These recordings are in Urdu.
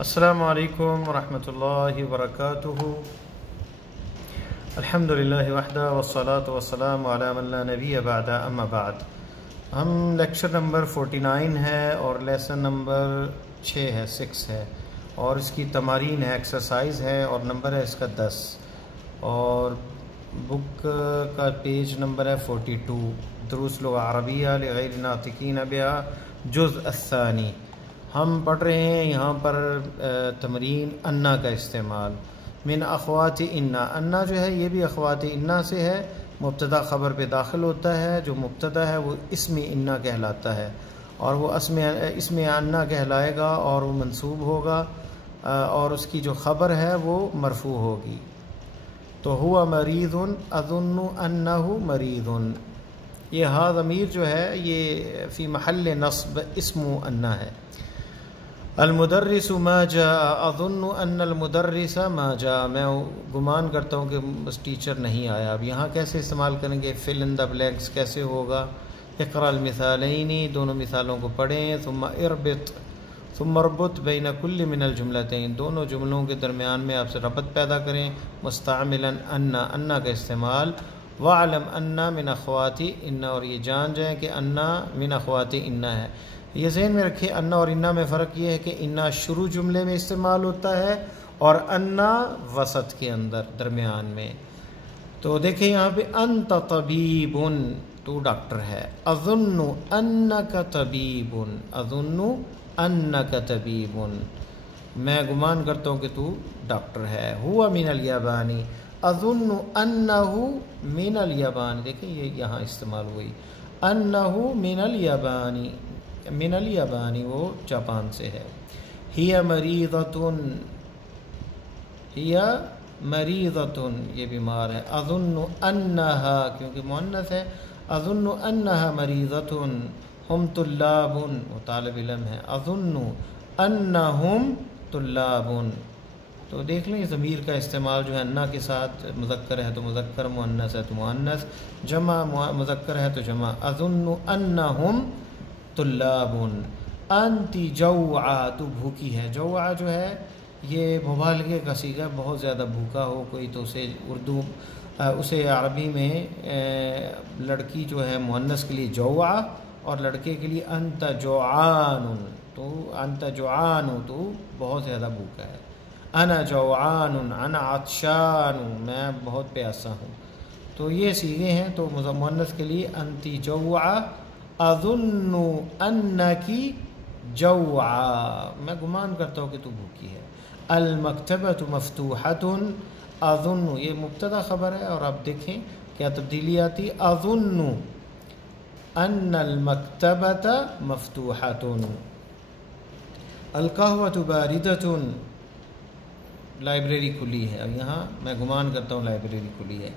السلام علیکم ورحمۃ اللہ وبرکاتہ۔ الحمدللہ وحدہ والصلاة والسلام علی من لا نبی بعد اما بعد۔ ہم لیکچر نمبر 49 ہے اور لیسن نمبر 6 ہے 6 ہے، اور اس کی تمارین ہے، ایکسرسائز ہے، اور نمبر ہے اس کا 10، اور بک کا پیج نمبر ہے 42، دروس لغہ عربیہ لغیر ناطقین بہا جزء الثانی۔ ہم پڑھ رہے ہیں یہاں پر تمرین انا کا استعمال، من اخوات انا۔ انا جو ہے یہ بھی اخوات انا سے ہے، مبتدا خبر پہ داخل ہوتا ہے، جو مبتدا ہے وہ اسم انا کہلاتا ہے، اور وہ اسم انا کہلائے گا اور وہ منصوب ہوگا، اور اس کی جو خبر ہے وہ مرفوع ہوگی۔ تو ہوا مریض اظن انہ مریض، یہ ہا ضمیر جو ہے یہ فی محل نصب اسم انا ہے۔ المدرس ما جاء اظن ان المدرس ما جاء، میں گمان کرتا ہوں کہ بس ٹیچر نہیں آیا۔ اب یہاں کیسے استعمال کریں گے؟ فل ان دا بلینکس کیسے ہوگا؟ اقرا المثالین، دونوں مثالوں کو پڑھیں، ثم اربط بین کل من الجملتین، دونوں جملوں کے درمیان میں آپ سے ربط پیدا کریں، مستعملا انا کا استعمال، وعلم انا من اخواتی انا، اور یہ جان جائیں کہ انا من اخواتی انا ہے۔ یہ ذہن میں رکھیں، انا اور انا میں فرق یہ ہے کہ انا شروع جملے میں استعمال ہوتا ہے اور انا وسط کے اندر درمیان میں۔ تو دیکھیں یہاں پہ انت طبیب، تو ڈاکٹر ہے، اظن انک طبیب، اظن انک طبیب، میں گمان کرتا ہوں کہ تو ڈاکٹر ہے۔ ہوا من الیابانی، اظن انہ من الیابان، دیکھیں یہ یہاں استعمال ہوئی، انہ من الیابانی، من الیابانی وہ جاپان سے ہے۔ ہی مریضۃ، ہی مریضۃ، یہ بیمار ہے۔ اظن انہا، کیونکہ مؤنث ہے، اظن انہا مریضۃ، ہم طلاب، وہ طالب علم ہے، اظن انہم طلاب۔ تو دیکھ لیں ضمیر کا استعمال جو ہے انا کے ساتھ، مذکر ہے تو مذکر، مؤنث ہے تو مؤنث، جمع مذکر ہے تو جمع، اظن انہم طلاب۔ انتی جوعا، تو بھوکی ہے، جوعا جو ہے یہ مبالغے کا صیغہ، بہت زیادہ بھوکا ہو کوئی تو اسے عربی میں لڑکی جو ہے مؤنث کے لیے جوعا اور لڑکے کے لیے انت جوعان، تو انت جوعان تو بہت زیادہ بھوکا ہے۔ انا جوعان، انا عطشان، میں بہت پیاسا ہوں۔ تو یہ صیغے ہیں، تو مؤنث کے لیے انتی جوعا، اظن انکی جوعا، میں گمان کرتا ہوں کہ تو بھوکی ہے۔ المکتبۃ مفتوحۃ، اظن یہ مبتدا خبر ہے، اور آپ دیکھیں کیا تبدیلی آتی، اظن ان المکتبۃ مفتوحۃ۔ القہوۃ باردۃ، لائبریری کھلی ہے، یہاں میں گمان کرتا ہوں لائبریری کھلی ہے۔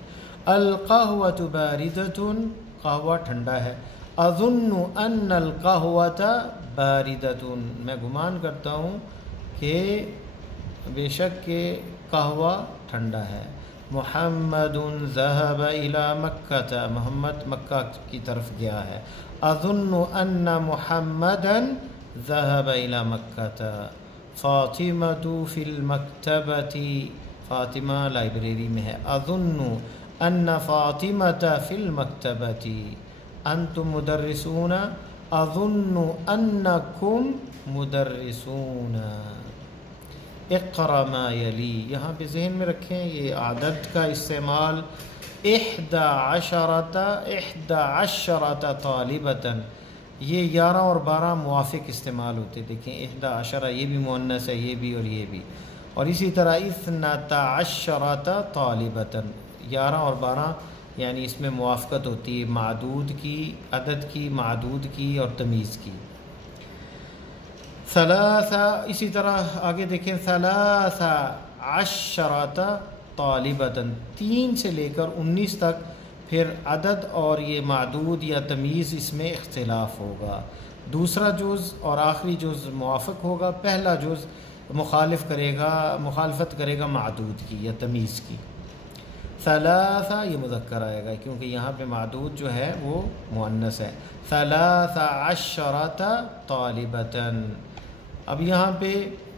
القہوۃ باردۃ، قہوہ ٹھنڈا ہے۔ اظن ان القہوۃ باردۃ، میں گمان کرتا ہوں کہ بے شک کہ قہوہ ٹھنڈا ہے۔ محمد ذهب الى مکہ، محمد مکہ کی طرف گیا ہے۔ اظن ان محمدا ذهب الى مکہ۔ فاطمۃ فی المکتبۃ، فاطمہ لائبریری میں ہے۔ اظن ان فاطمۃ فی المکتبۃ۔ انتم مدرسون، اظن انکم مدرسون۔ اقرأ ما یلی، یہاں پہ ذہن میں رکھیں یہ عدد کا استعمال، احدی عشرۃ طالبۃ، یہ 11 اور 12 موافق استعمال ہوتے، دیکھیں احدی عشرہ یہ بھی مؤنث ہے، یہ بھی اور یہ بھی، اور اسی طرح اثنتا عشرۃ طالبۃ، 11 اور 12 یعنی اس میں موافقت ہوتی ہے معدود کی، عدد کی، معدود کی اور تمیز کی۔ ثلاثہ، اسی طرح آگے دیکھیں، ثلاث عشرۃ طالبۃ، 3 سے لے کر 19 تک، پھر عدد اور یہ معدود یا تمیز اس میں اختلاف ہوگا۔ دوسرا جز اور آخری جز موافق ہوگا، پہلا جز مخالفت کرے گا معدود کی یا تمیز کی۔ ثلاثہ یہ مذکر آئے گا کیونکہ یہاں پہ معدود جو ہے وہ مؤنث ہے۔ ثلاث عشرۃ طالبۃ، اب یہاں پہ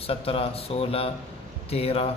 17, 16, 13,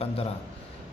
15,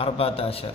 14,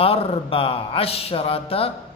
14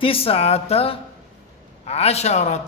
19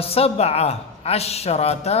17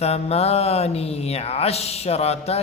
18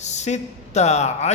16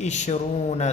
20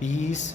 20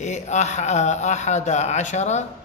11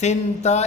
12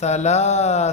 13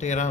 13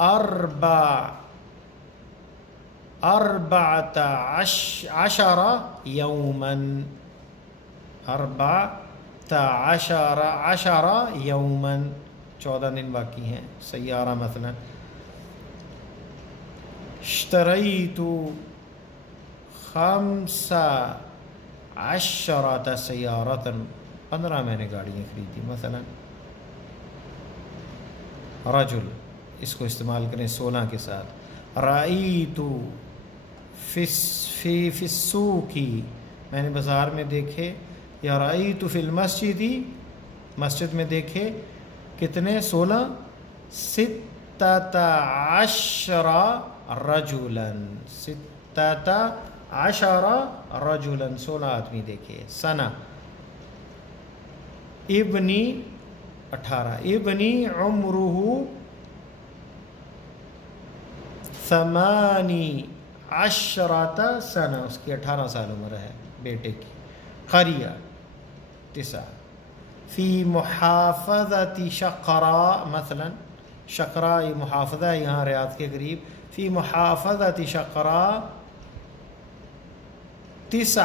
4 14 یوماً، 14 یوماً، 14 دن باقی ہیں. سیارہ مثلا اشتریت 15 سیارة، 15 میں نے گاڑیاں خریدی مثلا. رجل اس کو استعمال کریں 16 کے ساتھ. رأیت فی السوق، میں نے بازار میں دیکھے. یا رأیت فی المسجد، مسجد میں دیکھے. کتنے؟ 16. 16 رجلاً، 16 رجلاً، 16 آدمی دیکھے. سنہ ابنی 18، ابنی عمرہ 18 سنہ، اس کی 18 سال عمر ہے بیٹے کی. قریہ 9. فی محافظۃ شقراء، مثلا شقراء یہ محافظہ ہے یہاں ریاض کے قریب. فی محافظۃ شقراء 19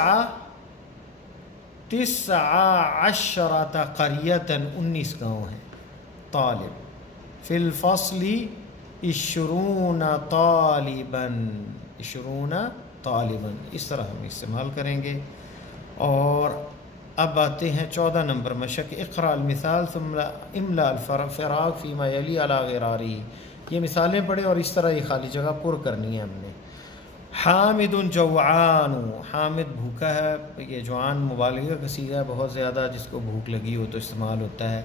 قریۃ، 19 گاؤں ہیں. طالب فی الفصل 20 طالباً، 20 طالباً. اس طرح ہم استعمال کریں گے. اور اب آتے ہیں 14 نمبر مشق. اقرأ المثال ثم املا الفراغ فيما يلي على غراره. یہ مثالیں پڑھیں اور اس طرح یہ خالی جگہ پر کرنی ہے ہم نے. حامد جوعان، حامد بھوکا ہے. یہ جوعان مبالغہ کا صیغہ ہے، بہت زیادہ جس کو بھوک لگی ہو تو استعمال ہوتا ہے.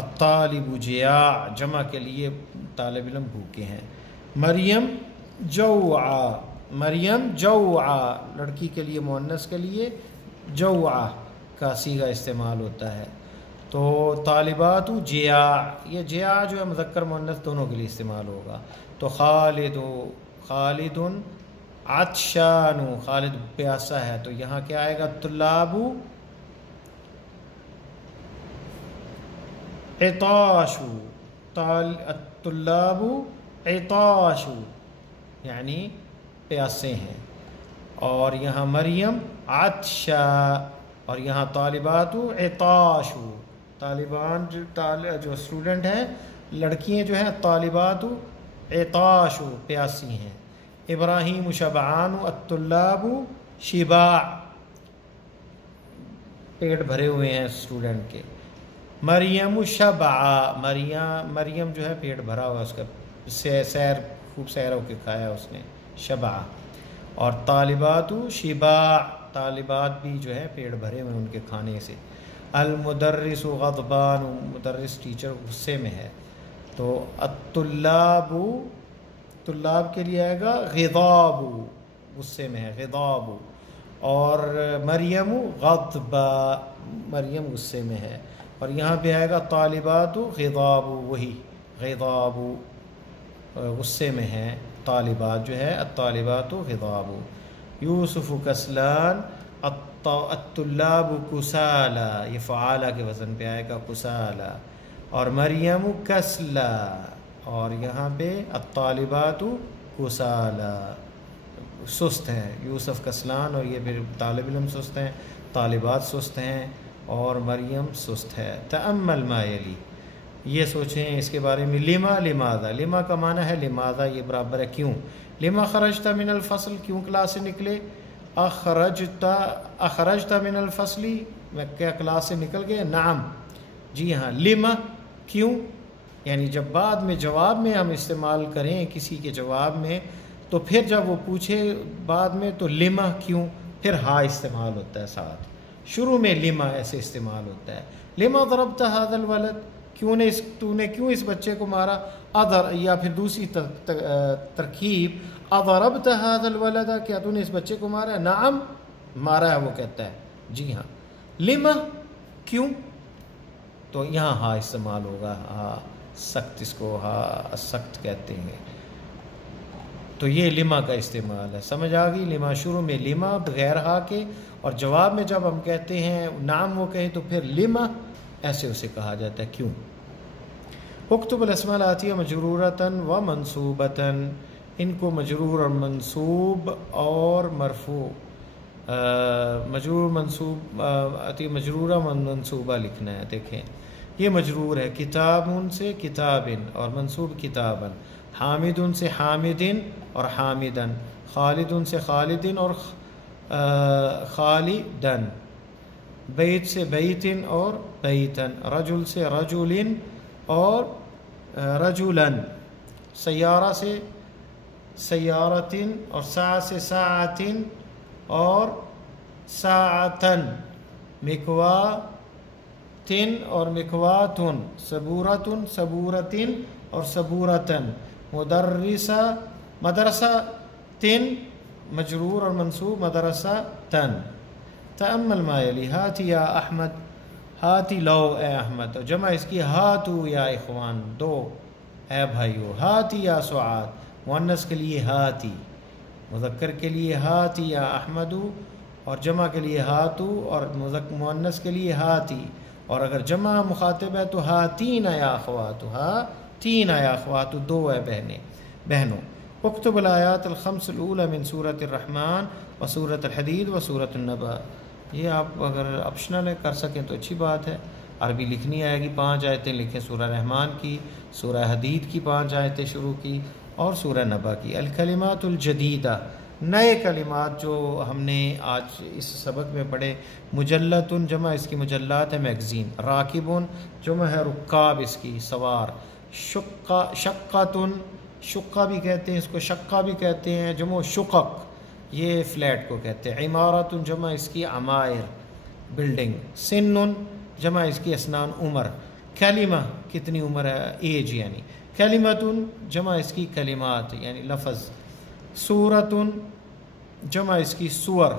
الطالب جیاع، جمع کے لیے طالب علم بھوکے ہیں. مریم جوعا، مریم جوعا لڑکی کے لیے مؤنث کے لیے جوعا کا صیغہ استعمال ہوتا ہے. تو طالبات جیاع، یہ جیاع جو ہے مذکر مؤنث دونوں کے لیے استعمال ہوگا. تو خالد عطشان، خالد پیاسا ہے. تو یہاں کیا آئے گا؟ طلاب عطاش، الطلاب عطاش یعنی پیاسے ہیں. اور یہاں مریم عطشا، اور یہاں طالبات عطاش، طالبان جو اسٹوڈنٹ ہیں لڑکیاں جو ہیں طالبات عطاش پیاسی ہیں. ابراہیم شبعان، الطلاب شباع پیٹ بھرے ہوئے ہیں اسٹوڈنٹ کے. مریم شبعا، مریم جو ہے پیٹ بھرا ہوا، اس کا سیر خوب سیر ہو کے کھایا اس نے، شبع. اور طالبات شباع، طالبات بھی جو ہے پیٹ بھرے ہوئے ان کے کھانے سے. المدرس غضبان، مدرس ٹیچر غصے میں ہے. تو الطلاب، طلاب کے لیے آئے گا غضاب، غصے میں ہے غضاب. اور مریم غضبا، مریم غصے میں ہے. اور یہاں پہ آئے گا طالبات غضاب، وہی غضاب غصے میں ہے. طالبات جو ہے الطالبات غضاب. یوسف کسلان، الطلاب کسالا، یہ فعالہ کے وزن پہ آئے گا کسالا. اور مریم کسلا، اور یہاں پہ الطالبات کسالا سست ہیں. یوسف کسلان اور یہ پھر طالب علم سست ہیں، طالبات سست ہیں اور مریم سست ہے. تأمل ما یلی، یہ سوچیں اس کے بارے میں. لما لماذا، لما کا معنی ہے لماذا، یہ برابر ہے کیوں. لما خرجت من الفصل، کیوں کلاس سے نکلے. اخرجت من الفصل، میں کیا کلاس سے نکل گئے. نعم، جی ہاں. لما کیوں، یعنی جب بعد میں جواب میں ہم استعمال کریں کسی کے جواب میں تو پھر جب وہ پوچھے بعد میں تو لما کیوں، پھر ہا استعمال ہوتا ہے ساتھ. شروع میں لما ایسے استعمال ہوتا ہے. لما ضربت هذا الولد، تو نے کیوں اس بچے کو مارا. یا پھر دوسری ترکیب اضربت هذا الولد، کیا تو نے اس بچے کو مارا. نعم مارا ہے وہ کہتا ہے، جی ہاں. لما کیوں، تو یہاں ہا استعمال ہوگا. ہا سخت، اس کو ہا سخت کہتے ہیں. تو یہ لما کا استعمال ہے. سمجھ آ گئی. لما شروع میں لما بغیر ہا کے، اور جواب میں جب ہم کہتے ہیں نعم وہ کہیں تو پھر لما ایسے اسے کہا جاتا ہے کیوں. اکتب الاسماء الآتیہ مجرورۃ و منصوبۃ، ان کو مجرور اور منصوب اور مرفوع مجرور منصوب مجرورہ منصوبہ لکھنا ہے. دیکھیں یہ مجرور ہے کتابن سے کتابن اور منصوب کتابن، حامدن سے حامدن اور حامدن، خالدن سے خالدن اور خالدن، بیت سے بیتن اور بیتن، رجل سے رجلن اور رجلن، سیارہ سے سیارتن اور ساعة سے ساعتن اور ساعتن، مکواتن اور مکواتن، صبورتن صبورتن اور صبورتن، مدرسہ مدرسہ تن مجرور اور منصوب مدرسہ تن. تأمل ما یلی، ہاتی یا احمد، ہاتی لو اے احمد، جمع اس کی ہاتو یا اخوان دو اے بھائیو، ہاتی یا سعاد، مؤنث کے لیے ہاتی، مذکر کے لیے ہاتی یا احمدو، اور جمع کے لیے ہاتو اور مؤنث کے لیے ہاتی، اور اگر جمع مخاطب ہے تو ہاتین یا اخواتو، ہاتین یا اخواتو دو ہے بہنوں. اکتب الآیات الخمس الاولى من سورة الرحمن و سورة الحدید و سورة النبأ. یہ آپ اگر آپشنل کر سکیں تو اچھی بات ہے. عربی لکھنی آئے گی، 5 آیتیں لکھیں سورہ رحمان کی، سورہ حدید کی 5 آیتیں شروع کی اور سورہ نبا کی. الکلمات الجدیدہ، نئے کلمات جو ہم نے آج اس سبق میں پڑھے. مجلتن جمع اس کی مجلات ہے میگزین، راکبن جمع ہے رکاب اس کی سوار، شقاتن شقہ بھی کہتے ہیں اس کو، شقہ بھی کہتے ہیں، جمع شقق یہ فلیٹ کو کہتے ہیں. عمارتن جمع اس کی عمائر بلڈنگ، سنن جمع اس کی اسنان عمر، کلمہ کتنی عمر ہے ایج یعنی، کلمتن جمع اس کی کلمات یعنی لفظ، سورتن جمع اس کی سور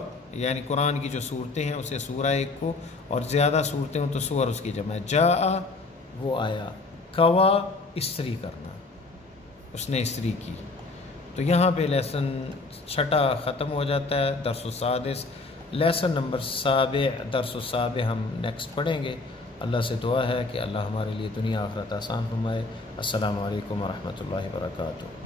یعنی قرآن کی جو صورتیں ہیں اسے سورہ ایک کو، اور زیادہ صورتیں ہوں تو سور اس کی جمع ہے. جاء وہ آیا، کوا استری کرنا، اس نے استری کی. تو یہاں پہ لیسن 6 ختم ہو جاتا ہے. درس السادس، لیسن نمبر 7 درس السابع ہم نیکسٹ پڑھیں گے. اللہ سے دعا ہے کہ اللہ ہمارے لیے دنیا آخرت آسان فرمائے. السلام علیکم ورحمۃ اللہ وبرکاتہ.